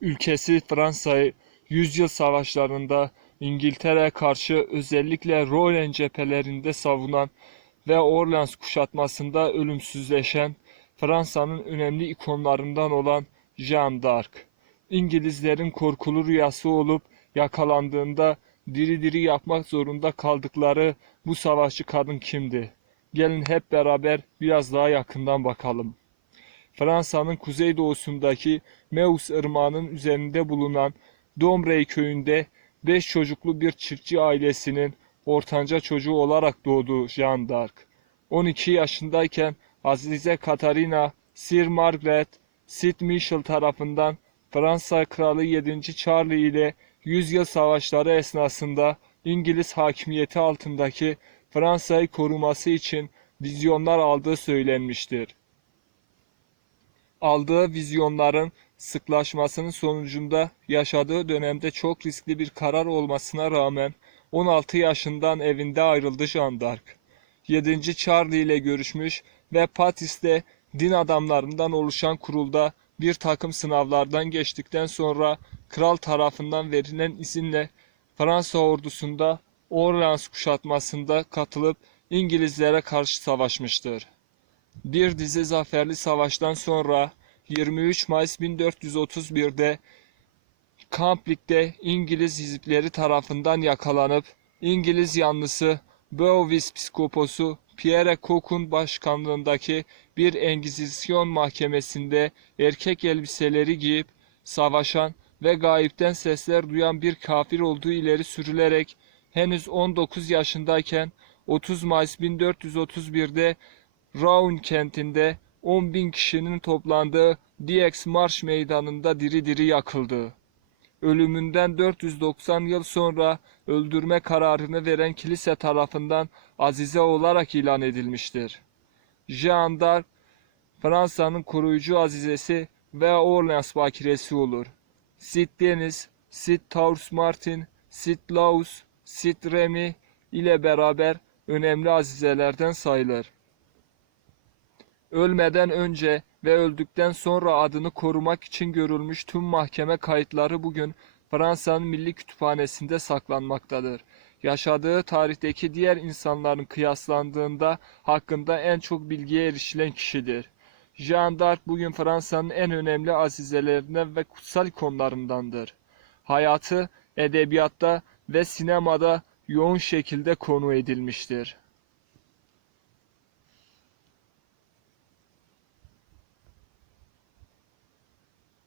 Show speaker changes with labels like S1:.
S1: ülkesi Fransa'yı yüzyıl savaşlarında İngiltere'ye karşı özellikle Rouen cephelerinde savunan ve Orleans kuşatmasında ölümsüzleşen Fransa'nın önemli ikonlarından olan Jeanne d'Arc. İngilizlerin korkulu rüyası olup yakalandığında diri diri yapmak zorunda kaldıkları bu savaşçı kadın kimdi? Gelin hep beraber biraz daha yakından bakalım. Fransa'nın kuzeydoğusundaki Meuse Irmağı'nın üzerinde bulunan Domrey köyünde 5 çocuklu bir çiftçi ailesinin ortanca çocuğu olarak doğdu Jeanne d'Arc. 12 yaşındayken Azize Katarina, Sir Margaret, Sid Michel tarafından Fransa Kralı 7. Charlie ile Yüzyıl Savaşları esnasında İngiliz hakimiyeti altındaki Fransa'yı koruması için vizyonlar aldığı söylenmiştir. Aldığı vizyonların sıklaşmasının sonucunda yaşadığı dönemde çok riskli bir karar olmasına rağmen 16 yaşından evinde ayrıldı Jeanne d'Arc. 7. Charlie ile görüşmüş ve Patis'te din adamlarından oluşan kurulda bir takım sınavlardan geçtikten sonra kral tarafından verilen izinle Fransa ordusunda Orleans kuşatmasında katılıp İngilizlere karşı savaşmıştır. Bir dizi zaferli savaştan sonra 23 Mayıs 1431'de Kamplik'te İngiliz hizipleri tarafından yakalanıp İngiliz yanlısı Beauvais psikoposu Pierre Coque'un başkanlığındaki bir Engizisyon mahkemesinde erkek elbiseleri giyip savaşan ve gayipten sesler duyan bir kafir olduğu ileri sürülerek henüz 19 yaşındayken 30 Mayıs 1431'de Rouen kentinde 10 bin kişinin toplandığı Diex Marş meydanında diri diri yakıldı. Ölümünden 490 yıl sonra öldürme kararını veren kilise tarafından azize olarak ilan edilmiştir. Jeanne d'Arc, Fransa'nın koruyucu azizesi ve Orleans bakiresi olur. Sid Deniz, Sid Taurus Martin, Sid Laus, Sid Remy ile beraber önemli azizelerden sayılır. Ölmeden önce ve öldükten sonra adını korumak için görülmüş tüm mahkeme kayıtları bugün Fransa'nın Milli Kütüphanesi'nde saklanmaktadır. Yaşadığı tarihteki diğer insanların kıyaslandığında hakkında en çok bilgiye erişilen kişidir. Jeanne d'Arc bugün Fransa'nın en önemli azizelerinden ve kutsal ikonlarındandır. Hayatı edebiyatta ve sinemada yoğun şekilde konu edilmiştir.